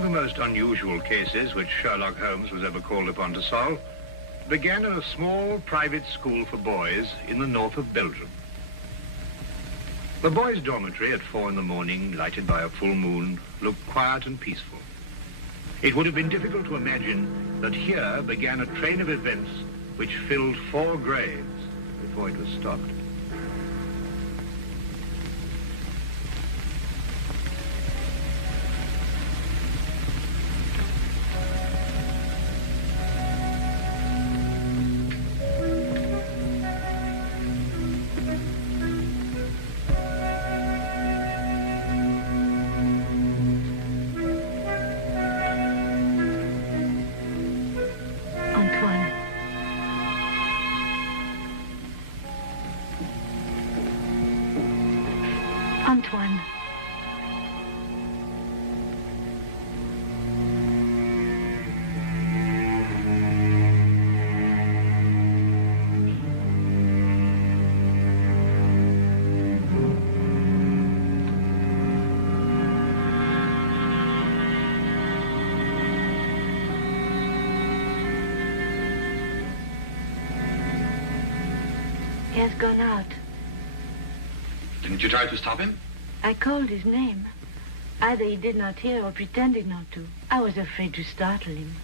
of the most unusual cases which Sherlock Holmes was ever called upon to solve began in a small private school for boys in the north of Belgium. The boys' dormitory at 4 in the morning, lighted by a full moon, looked quiet and peaceful. It would have been difficult to imagine that here began a train of events which filled 4 graves before it was stopped. Antoine. He has gone out. Didn't you try to stop him? I called his name. Either he did not hear or pretended not to. I was afraid to startle him.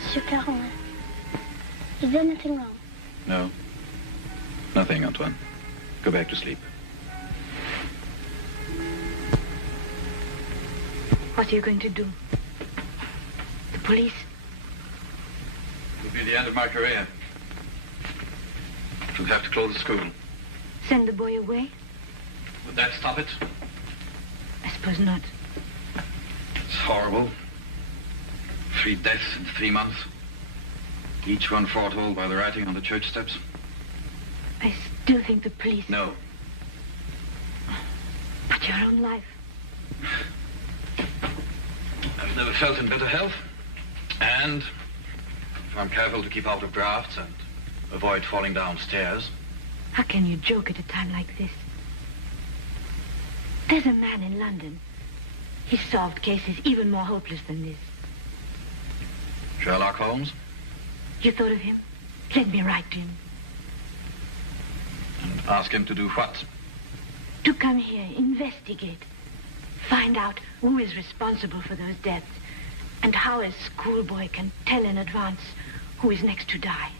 Monsieur Caron, is there nothing wrong? No. Nothing, Antoine. Go back to sleep. What are you going to do? The police? It will be the end of my career. We'll have to close the school. Send the boy away? Would that stop it? I suppose not. It's horrible. 3 deaths in 3 months. Each one foretold by the writing on the church steps. I still think the police... No. But your own life. I've never felt in better health. And if I'm careful to keep out of drafts and avoid falling downstairs. How can you joke at a time like this? There's a man in London. He's solved cases even more hopeless than this. Sherlock Holmes? You thought of him? Let me write to him. And ask him to do what? To come here, investigate. Find out who is responsible for those deaths and how a schoolboy can tell in advance who is next to die.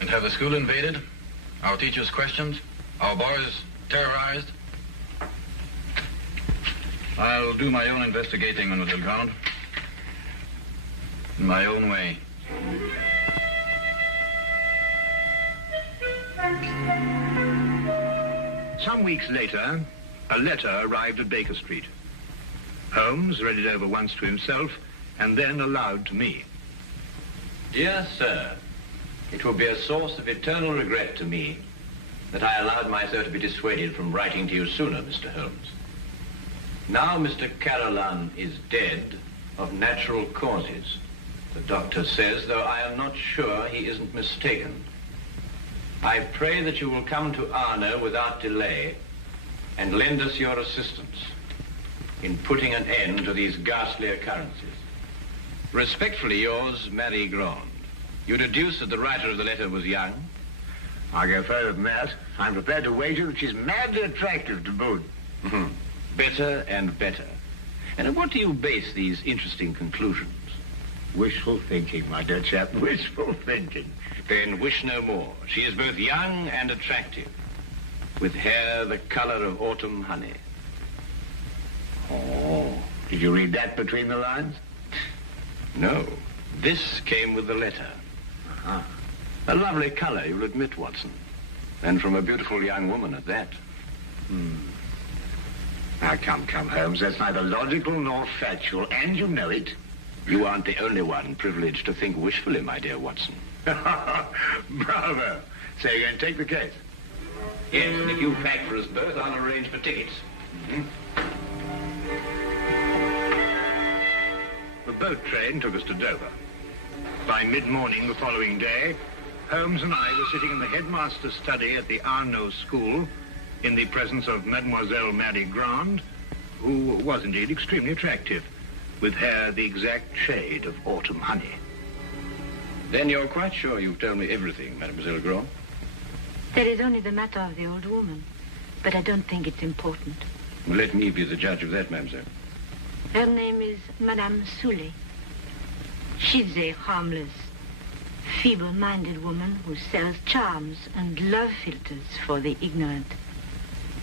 And have the school invaded? Our teachers questioned? Our boys terrorized? I'll do my own investigating, Mademoiselle Grande. In my own way. Some weeks later, a letter arrived at Baker Street. Holmes read it over once to himself and then aloud to me. Dear Sir, it will be a source of eternal regret to me that I allowed myself to be dissuaded from writing to you sooner, Mr. Holmes. Now Mr. Carolan is dead of natural causes. The doctor says, though I am not sure he isn't mistaken. I pray that you will come to Arno without delay and lend us your assistance in putting an end to these ghastly occurrences. Respectfully yours, Marion Crawford. You deduce that the writer of the letter was young? I'll go further than that. I'm prepared to wager that she's madly attractive to boot. Mm-hmm. Better and better. And on what do you base these interesting conclusions? Wishful thinking, my dear chap. Wishful thinking. Then wish no more. She is both young and attractive, with hair the color of autumn honey. Oh, did you read that between the lines? No. This came with the letter. Uh-huh. A lovely color, you'll admit, Watson. And from a beautiful young woman at that. Now, come, Holmes. That's neither logical nor factual, and you know it. You aren't the only one privileged to think wishfully, my dear Watson. Bravo. So you're going to take the case? Yes, and if you pack for us both, I'll arrange for tickets. Mm-hmm. The boat train took us to Dover. By mid-morning the following day, Holmes and I were sitting in the headmaster's study at the Arno School in the presence of Mademoiselle Marion Crawford, who was indeed extremely attractive, with hair the exact shade of autumn honey. Then you're quite sure you've told me everything, Mademoiselle Crawford? There is only the matter of the old woman, but I don't think it's important. Well, let me be the judge of that, mademoiselle. Her name is Madame Soulet. She's a harmless, feeble-minded woman who sells charms and love philters for the ignorant.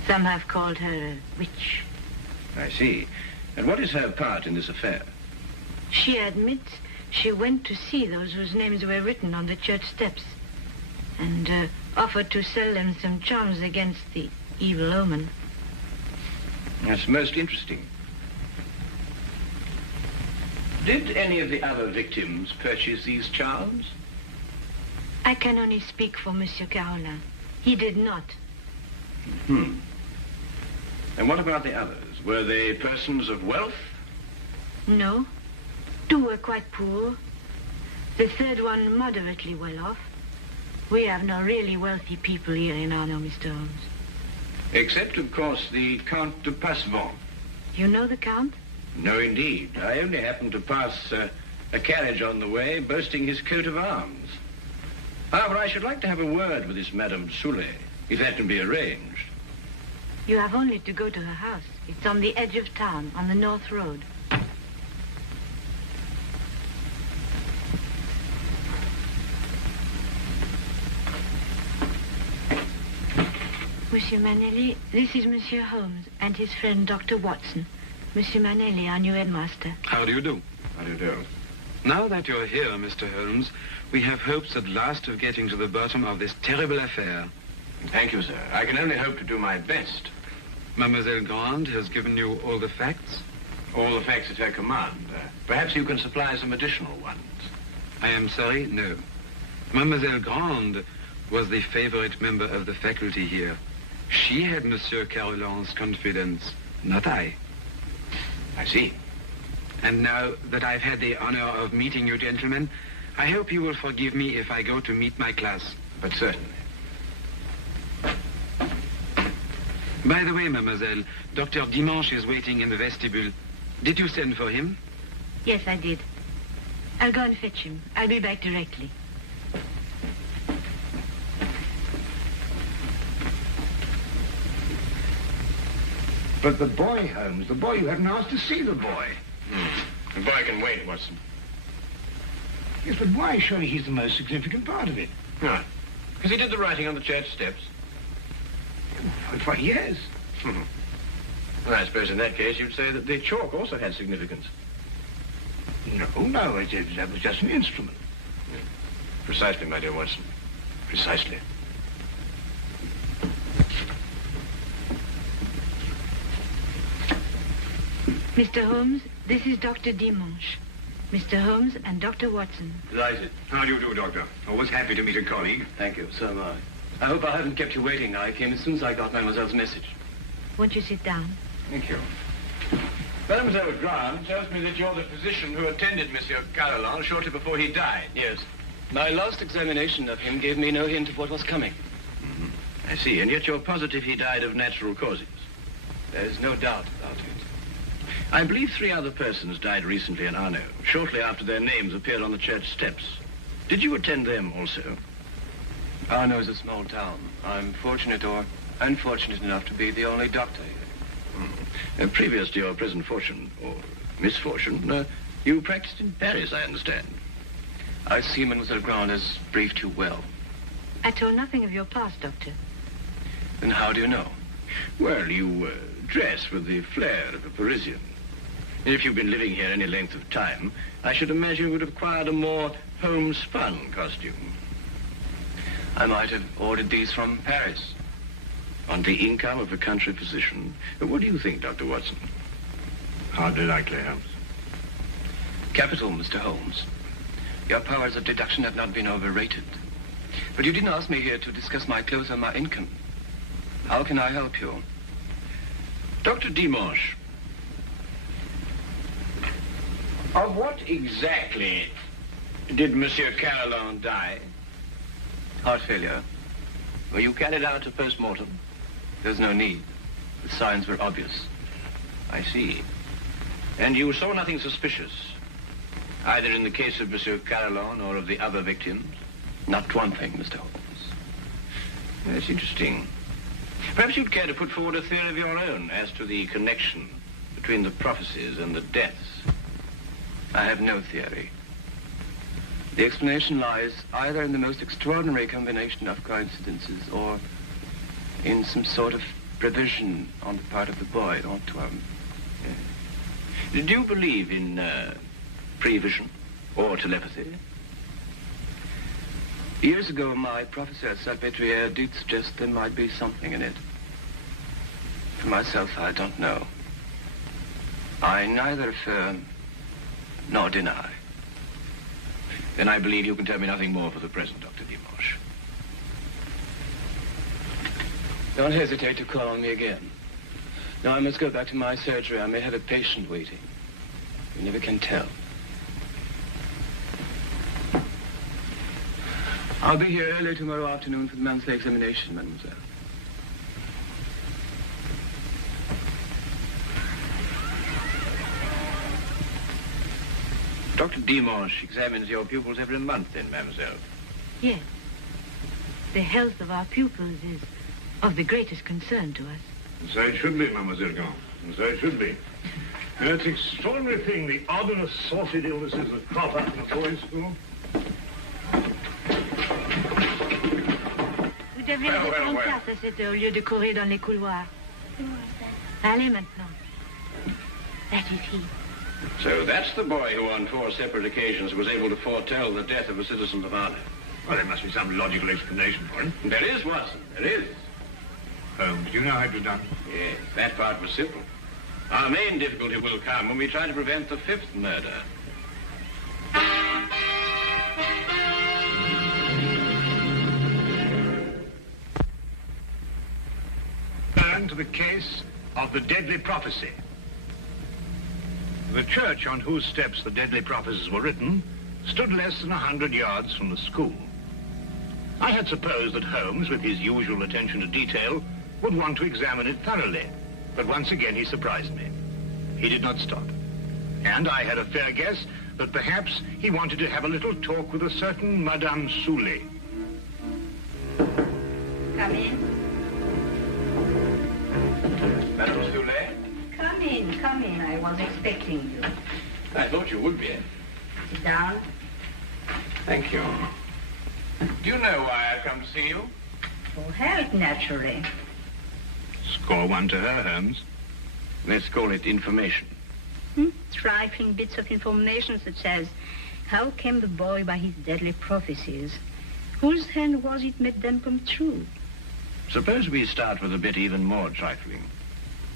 Some have called her a witch. I see. And what is her part in this affair? She admits she went to see those whose names were written on the church steps and offered to sell them some charms against the evil omen. That's most interesting. Did any of the other victims purchase these charms? I can only speak for Monsieur Carolan. He did not. And what about the others? Were they persons of wealth? No. Two were quite poor. The third one moderately well off. We have no really wealthy people here in Arno, Mr. Holmes. Except, of course, the Count de Passevant. You know the Count? No, indeed. I only happened to pass a carriage on the way boasting his coat of arms. However, I should like to have a word with this Madame Soulet, if that can be arranged. You have only to go to her house. It's on the edge of town, on the North Road. Monsieur Manelli, this is Monsieur Holmes and his friend Dr. Watson. Monsieur Manelli, our new headmaster. How do you do? How do you do? Now that you're here, Mr. Holmes, we have hopes at last of getting to the bottom of this terrible affair. Thank you, sir. I can only hope to do my best. Mademoiselle Grande has given you all the facts? All the facts at her command. Perhaps you can supply some additional ones. I am sorry, no. Mademoiselle Grande was the favorite member of the faculty here. She had Monsieur Carolan's confidence, not I. I see. And now that I've had the honor of meeting you gentlemen, I hope you will forgive me if I go to meet my class. But certainly. By the way, mademoiselle, Dr. Dimanche is waiting in the vestibule. Did you send for him? Yes, I did. I'll go and fetch him. I'll be back directly. But the boy, Holmes, the boy, you haven't asked to see the boy. The boy can wait, Watson. Yes, but why? Surely he's the most significant part of it. No. Because he did the writing on the church steps. But yes. Well, I suppose in that case you'd say that the chalk also had significance. No, that was just an instrument. Precisely, my dear Watson. Precisely. Mr. Holmes, this is Dr. Dimanche. Mr. Holmes and Dr. Watson. Delighted. How do you do, Doctor? Always happy to meet a colleague. Thank you, so am I. I hope I haven't kept you waiting. I came as soon as I got Mademoiselle's message. Won't you sit down? Thank you. Mademoiselle Graham tells me that you're the physician who attended Monsieur Carolan shortly before he died. Yes. My last examination of him gave me no hint of what was coming. I see, and yet you're positive he died of natural causes. There's no doubt about it. I believe 3 other persons died recently in Arno, shortly after their names appeared on the church steps. Did you attend them also? Arno is a small town. I'm fortunate or unfortunate enough to be the only doctor here. Previous to your present fortune, or misfortune, you practiced in Paris, I understand. I see Mademoiselle Grand has briefed you well. I told nothing of your past, Doctor. Then how do you know? Well, you dress with the flair of a Parisian. If you've been living here any length of time, I should imagine you would have acquired a more homespun costume. I might have ordered these from Paris. On the income of a country physician? What do you think, Dr. Watson? Hardly likely, Holmes. Capital, Mr. Holmes. Your powers of deduction have not been overrated. But you didn't ask me here to discuss my clothes or my income. How can I help you? Dr. Dimanche, of what exactly did Monsieur Carolan die? Heart failure. Were you carried out a post-mortem? There's no need. The signs were obvious. I see. And you saw nothing suspicious, either in the case of Monsieur Carolan or of the other victims? Not one thing, Mr. Holmes. That's interesting. Perhaps you'd care to put forward a theory of your own as to the connection between the prophecies and the deaths. I have no theory. The explanation lies either in the most extraordinary combination of coincidences or in some sort of prevision on the part of the boy, Antoine. Do you believe in prevision or telepathy? Years ago, my professor at Salpêtrière did suggest there might be something in it. For myself, I don't know. I neither affirm nor deny. Then I believe you can tell me nothing more for the present, Dr. Dimanche. Don't hesitate to call on me again. Now I must go back to my surgery. I may have a patient waiting. You never can tell. I'll be here early tomorrow afternoon for the monthly examination, mademoiselle. Dr. Dimanche examines your pupils every month, then, mademoiselle? Yes. The health of our pupils is of the greatest concern to us. And so it should be, Mademoiselle Gant. And so it should be. It's an extraordinary thing, the odd and assorted illnesses that crop up in a boys' school. Vous devez les prendre place à cette heure au lieu de courir dans les couloirs. Allez maintenant. That is he. So that's the boy who on 4 separate occasions was able to foretell the death of a citizen of Arno. Well, there must be some logical explanation for it. There is, Watson. There is. Holmes, do you know how it was done? Yes, that part was simple. Our main difficulty will come when we try to prevent the 5th murder. Turn to the case of the deadly prophecy. The church on whose steps the deadly prophecies were written stood less than 100 yards from the school. I had supposed that Holmes, with his usual attention to detail, would want to examine it thoroughly, but once again he surprised me. He did not stop. And I had a fair guess that perhaps he wanted to have a little talk with a certain Madame Sully. Come in. Madame Sully? Come in. I was expecting you. I thought you would be. Sit down. Thank you. Do you know why I've come to see you? For help, naturally. Score one to her, Holmes. Let's call it information. Trifling bits of information such as how came the boy by his deadly prophecies? Whose hand was it made them come true? Suppose we start with a bit even more trifling.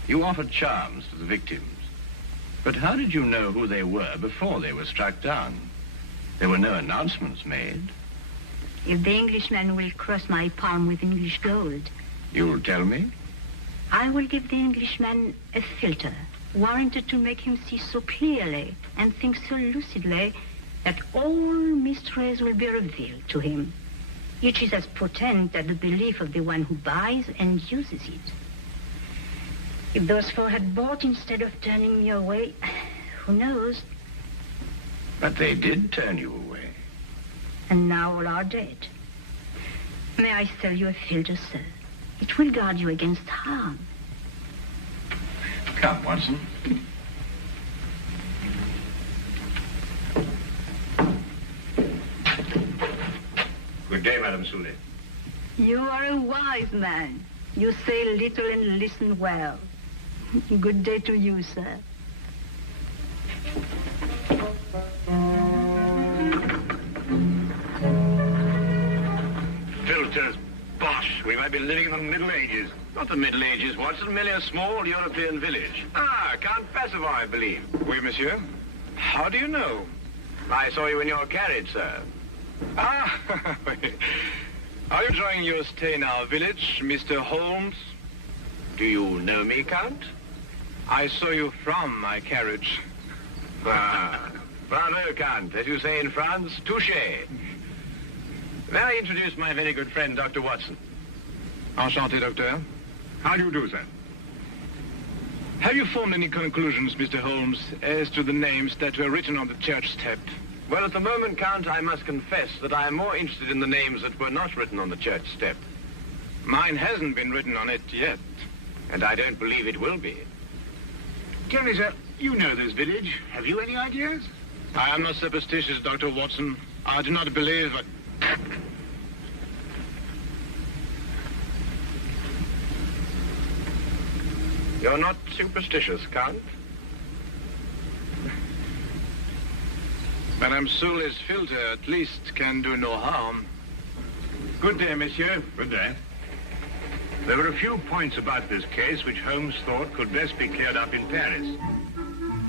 You offered charms to the victims. But how did you know who they were before they were struck down? There were no announcements made. If the Englishman will cross my palm with English gold, You'll tell me? I will give the Englishman a filter, warranted to make him see so clearly and think so lucidly that all mysteries will be revealed to him. Each is as potent as the belief of the one who buys and uses it. If those four had bought instead of turning me away, who knows? But they did turn you away. And now all are dead. May I sell you a filter, sir? It will guard you against harm. Come, Watson. Good day, Madame Sully. You are a wise man. You say little and listen well. Good day to you, sir. Filters, bosh. We might be living in the Middle Ages. Not the Middle Ages, Watson. Merely a small European village. Ah, Count Passivar, I believe. Oui, monsieur. How do you know? I saw you in your carriage, sir. Ah, are you enjoying your stay in our village, Mr. Holmes? Do you know me, Count? I saw you from my carriage. Ah, bravo, Count. As you say in France, touché. May I introduce my very good friend, Dr. Watson? Enchanté, docteur. How do you do, sir? Have you formed any conclusions, Mr. Holmes, as to the names that were written on the church step? Well, at the moment, Count, I must confess that I am more interested in the names that were not written on the church step. Mine hasn't been written on it yet. And I don't believe it will be. Tell me, sir, you know this village. Have you any ideas? I am not superstitious, Dr. Watson. I do not believe that... You're not superstitious, Count? Madame Sully's filter at least can do no harm. Good day, monsieur. Good day. There were a few points about this case which Holmes thought could best be cleared up in Paris.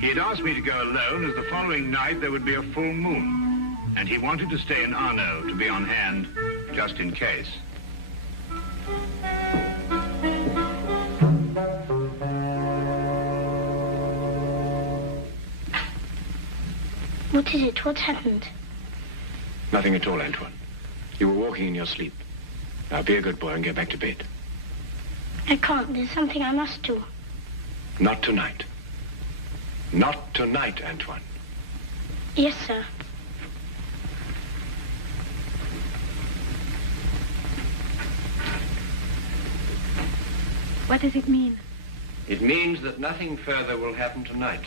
He had asked me to go alone as the following night there would be a full moon, and he wanted to stay in Arno to be on hand just in case. What is it? What's happened? Nothing at all, Antoine. You were walking in your sleep. Now be a good boy and get back to bed. I can't. There's something I must do. Not tonight. Not tonight, Antoine. Yes, sir. What does it mean? It means that nothing further will happen tonight.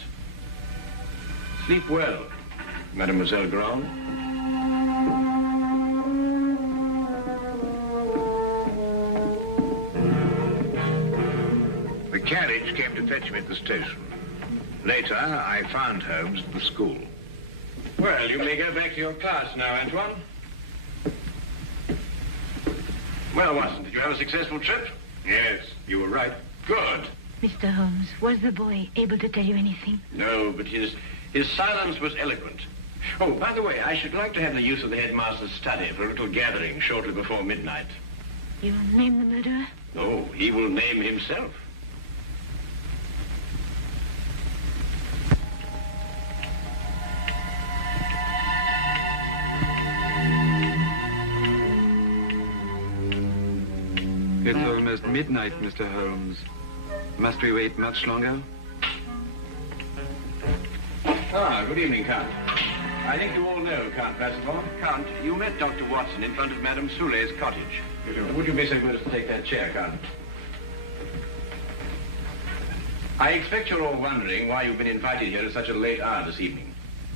Sleep well, Mademoiselle Grand. The carriage came to fetch me at the station. Later, I found Holmes at the school. Well, you may go back to your class now, Antoine. Well, Watson, did you have a successful trip? Yes, you were right. Good. Mr. Holmes, was the boy able to tell you anything? No, but his silence was eloquent. Oh, by the way, I should like to have the use of the headmaster's study for a little gathering shortly before midnight. You name the murderer? Oh, he will name himself. It's almost midnight, Mr. Holmes. Must we wait much longer? Ah, good evening, Count. I think you all know Count Passivant. Count, you met Dr. Watson in front of Madame Soulet's cottage. Would you be so good as to take that chair, Count? I expect you're all wondering why you've been invited here at such a late hour this evening.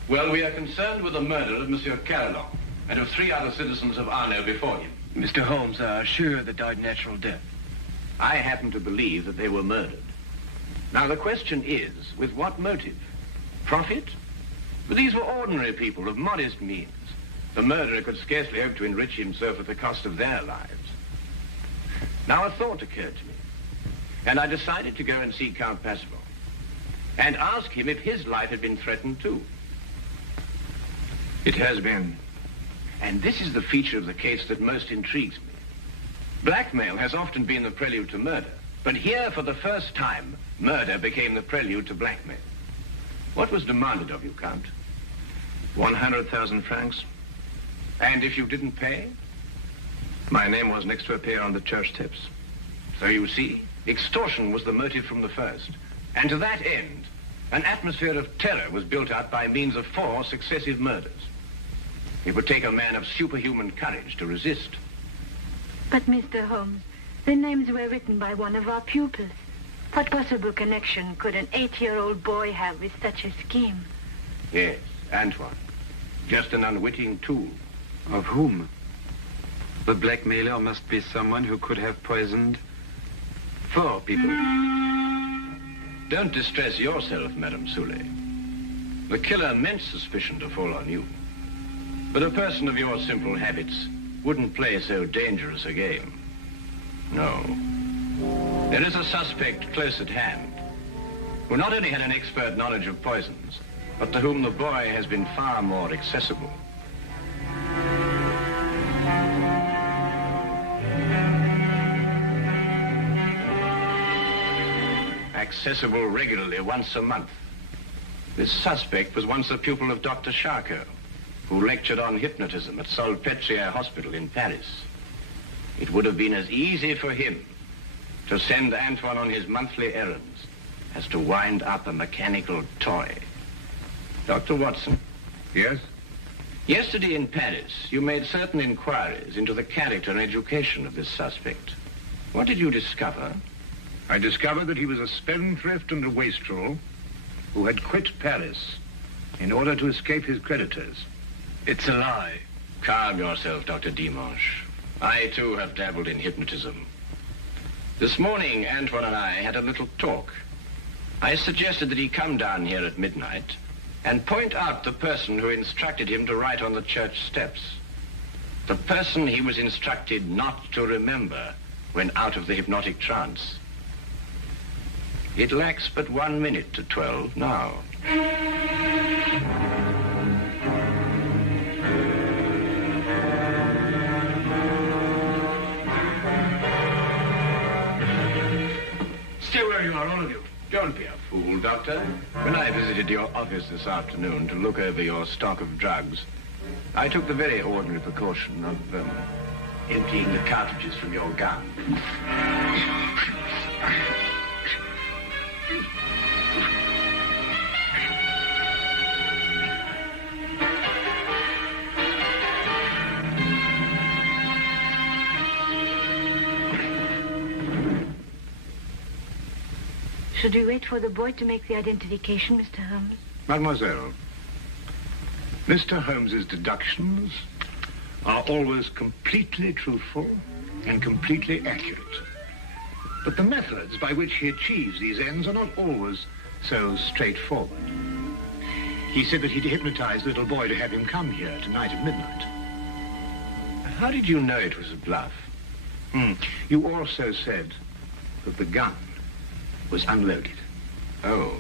Well, we are concerned with the murder of Monsieur Carolan and of 3 other citizens of Arno before him. Mr. Holmes are sure they died natural death. I happen to believe that they were murdered. Now, the question is, with what motive? Profit? But these were ordinary people of modest means. The murderer could scarcely hope to enrich himself at the cost of their lives. Now, a thought occurred to me, and I decided to go and see Count Passivant and ask him if his life had been threatened too. It has been. And this is the feature of the case that most intrigues me. Blackmail has often been the prelude to murder, but here, for the first time, murder became the prelude to blackmail. What was demanded of you, Count? 100,000 francs. And if you didn't pay? My name was next to appear on the church steps. So you see, extortion was the motive from the first. And to that end, an atmosphere of terror was built up by means of 4 successive murders. It would take a man of superhuman courage to resist. But, Mr. Holmes, the names were written by one of our pupils. What possible connection could an 8-year-old boy have with such a scheme? Yes, Antoine. Just an unwitting tool. Of whom? The blackmailer must be someone who could have poisoned 4 people. Don't distress yourself, Madame Soulet. The killer meant suspicion to fall on you. But a person of your simple habits wouldn't play so dangerous a game. No. There is a suspect close at hand, who not only had an expert knowledge of poisons, but to whom the boy has been far more accessible. Accessible regularly once a month. This suspect was once a pupil of Dr. Charcot, who lectured on hypnotism at Salpêtrière Hospital in Paris. It would have been as easy for him to send Antoine on his monthly errands as to wind up a mechanical toy. Dr. Watson. Yes? Yesterday in Paris, you made certain inquiries into the character and education of this suspect. What did you discover? I discovered that he was a spendthrift and a wastrel who had quit Paris in order to escape his creditors. It's a lie. Calm yourself, Dr. Dimanche. I, too, have dabbled in hypnotism. This morning, Antoine and I had a little talk. I suggested that he come down here at midnight and point out the person who instructed him to write on the church steps. The person he was instructed not to remember when out of the hypnotic trance. It lacks but 1 minute to 12 now. Stay where you are, all of you. Don't be a fool, Doctor. When I visited your office this afternoon to look over your stock of drugs, I took the very ordinary precaution of emptying the cartridges from your gun. Should we wait for the boy to make the identification, Mr. Holmes? Mademoiselle, Mr. Holmes's deductions are always completely truthful and completely accurate. But the methods by which he achieves these ends are not always so straightforward. He said that he'd hypnotized the little boy to have him come here tonight at midnight. How did you know it was a bluff? You also said that the gun was unloaded. Oh,